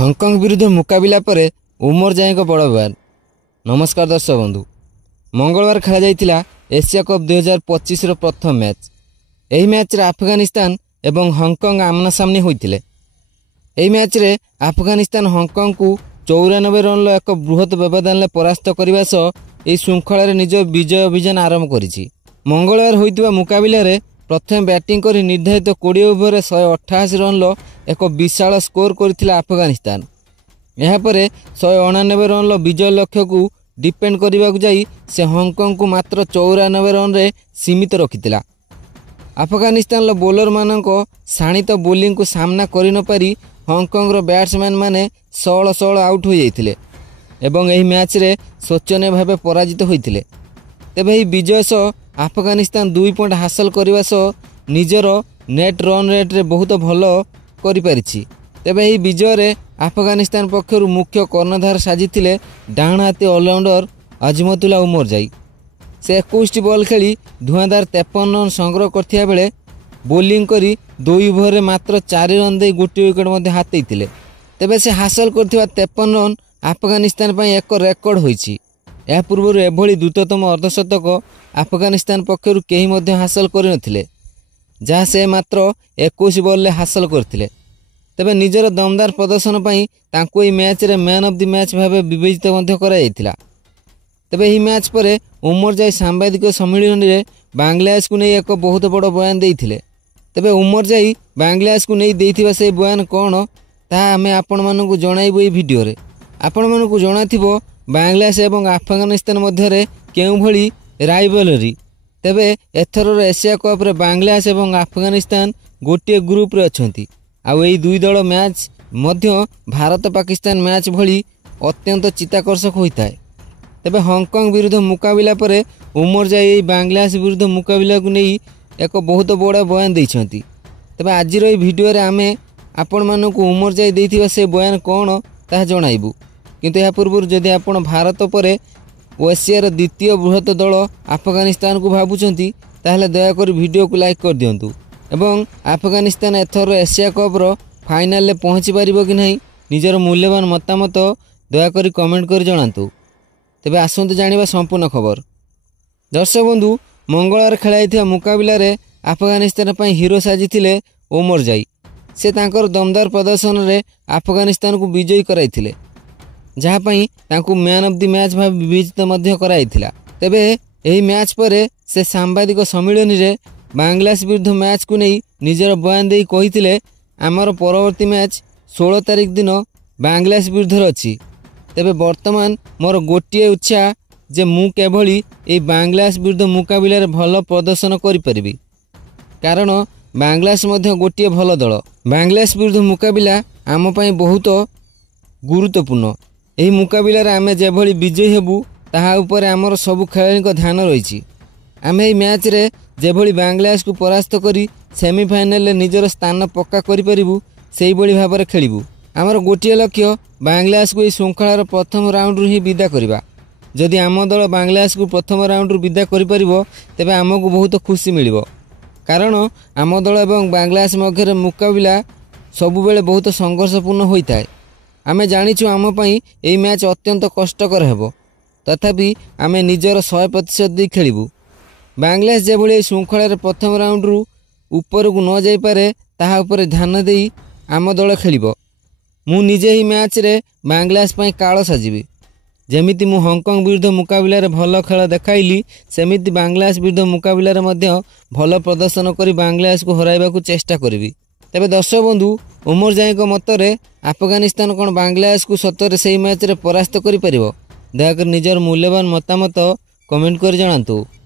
हंकंग विरुद्ध मुकाबिला पर उमर जाए बड़ बयान। नमस्कार दर्शक बंधु, मंगलवार खेल एशिया कप 2025 प्रथम मैच। यही मैच रे अफगानिस्तान एवं हंकंग आमना सामने होते। यही मैच रे अफगानिस्तान हंकंग को 94 रन एक बृहत व्यवधान परास्त करने सह यह श्रृंखल निज विजय अभियान आरंभ करिछि। मंगलवार होइतिबा मुकाबिला रे प्रथम बैटिंग कर निर्धारित 20 ओवर 188 रन एक विशाल स्कोर करथिला अफगानिस्तान। यापर 199 रन विजय लक्ष्य को डिपेंड करने जाई से हंकंग को मात्र 94 रन रे सीमित रखिथिला। अफगानिस्तान बोलर मानक शाणित बोलिंग को सामना करि न पारी हंकंग बैट्समैन माने षोल आउट हो जाइथिले एवं एही मैच रे शोचनीय भाव पराजित होइथिले। तेबे एही विजय सह अफगानिस्तान 2 पॉइंट हासिल करने सह निजर नेट रन रेट रे बहुत भल करि पारिछि। तेबे एही विजय रे अफगानिस्तान पक्षर मुख्य कर्णधार साजिथिले डाण हाथी ऑलराउंडर अजमतुल्ला उमर जाई। से 21 बॉल खेली धुआंधार 53 रन संग्रह करथिया बेले बोलिंग करी 2 ओवर रे मात्र 4 रन दे गोटे विकेट मध्ये हातेइथिले। तेबे से हासिल करथिबा 53 रन अफगानिस्तान पई एक रेकर्ड होईछि। या पूर्व एभली द्रुततम अर्धशतक अफगानिस्तान पक्षर केही मध्ये हासिल करिनथिले, जहाँ से मात्र 21 बॉल ले हासिल करथिले। तेबे निजर दमदार प्रदर्शन पई तांको एही मैच रे मैन ऑफ द मैच भाबे विवेचित मध्ये करा जायतिला। तेबे एही मैच परे उमर जाई सांबादिक सम्मेलन रे बांग्लादेश को नहीं एक बहुत बड़ बयान देइथिले। तेबे उमर जाई बांग्लादेश को नहीं देइथिबा से बयान कोन ता आमे आपण मानकु जणाइबो एही वीडियो रे। आपण मानकु जणाथिबो बांग्लादेश एवं अफगानिस्तान मध्य केउ भली राइवलरी। तेबे एथर एशिया कप रे बांग्लादेश एवं अफगानिस्तान गोटे ग्रुप रे अछंती। आउ एही दुई दल मैच मध्य भारत पाकिस्तान मैच भली अत्यंत चित्ताकर्षक होता है। तेबे हंकंग विरुद्ध मुकाबिला पर उमर जाई बांग्लादेश विरुद्ध मुकाबिला को नहीं एक बहुत बड़ा बयान देइछंती। तेबे आजिर एही वीडियो रे आमे आपण मानकु उमर जाई देइथिबा से बयान कोन ता जणाइबु। किंतु या पूर्व जदि आपण भारत पर एशियार द्वितीय बृहत दल अफगानिस्तान को भावुंट ताहले दयाकोरी वीडियो को लाइक कर दिंतु एवं अफगानिस्तान एथर एशिया कप रो फाइनल ले पहुँची पारिबो कि नहीं निजर मूल्यवान मतामत दयाकोरी कमेंट कर जणातु। तेबे आसंतु जानिबा संपूर्ण खबर। दर्शक बंधु, मंगलवार खेलाइथिबा मुकाबिला रे अफगानिस्तान पई हीरो साजिथिले उमर जाई। से तांकर दमदार प्रदर्शन रे अफगानिस्तान को विजयी कराइथिले, जहाँ पई तांकु मैन ऑफ द मैच भाव विवेचित मध्य कराइथिला। तेबे एही मैच परे से सांबादिक सम्मेलन रे बांग्लादेश विरुद्ध मैच को नहीं निजर बयान देई कहिथिले आमर परवर्ती मैच 16 तारिख दिन बांग्लादेश विरुद्ध अछि। तेबे वर्तमान मोर गोटे इच्छा जे मु केभली ए बांग्लादेश विरुद्ध मुकाबिला रे भल प्रदर्शन करि परिबी, कारण बांग्लादेश मध्य गोटे भल दल। बांग्लादेश विरुद्ध मुकाबिला आम पई बहुत गुरुत्वपूर्ण। एही मुकाबिला रे आमे जेभली विजयी हेबु ताहा ऊपर आमर सबु खेलाड़ी ध्यान रही। आमे एही मैच रे जेभली बांग्लादेश को परास्त करी सेमीफाइनल रे निजर स्थान पक्का करि परिबु सेही बळी भाबरे खेलिबु। आमर गोटे लक्ष्य बांग्लादेश को एही श्रृंखलार प्रथम राउंड रु ही विदा करिबा। जदि आम दल बांग्लादेश को प्रथम राउंड रु विदा करि परिबो तेबे आमको बहुत खुशी मिलिबो, कारण आम दल एवं बांग्लादेश मध्य मुकाबिला सबु बेले बहुत संघर्षपूर्ण होता है। आमे जानिछु आम पई एही मैच अत्यंत कष्टकर हेबो, तथापि आमे निजर 100% दे खेलिबु। बांग्लादेश जेभली श्रृंखलार प्रथम राउंड रु ऊपर को न जाई पारे ताहा ऊपर ध्यान देई आम दल खेलिबो। मु निजे ही मैच रे बांग्लादेश पई काळ साजिबी। जेमिति मु हंकंग विरुद्ध मुकाबिला रे भल खेल देखाइली सेमिति बांग्लादेश विरुद्ध मुकाबिला रे मध्य भल प्रदर्शन करी बांग्लादेश को हराइबाकू चेष्टा करिबी। तेबे दर्शक बंधु, उमर जाई को मतरे अफगानिस्तान कोन बांग्लादेश को सतरे सेही मैच रे परास्त करि परिबो? दयाकर निजर मूल्यवान मतामत कमेंट कर जणातु।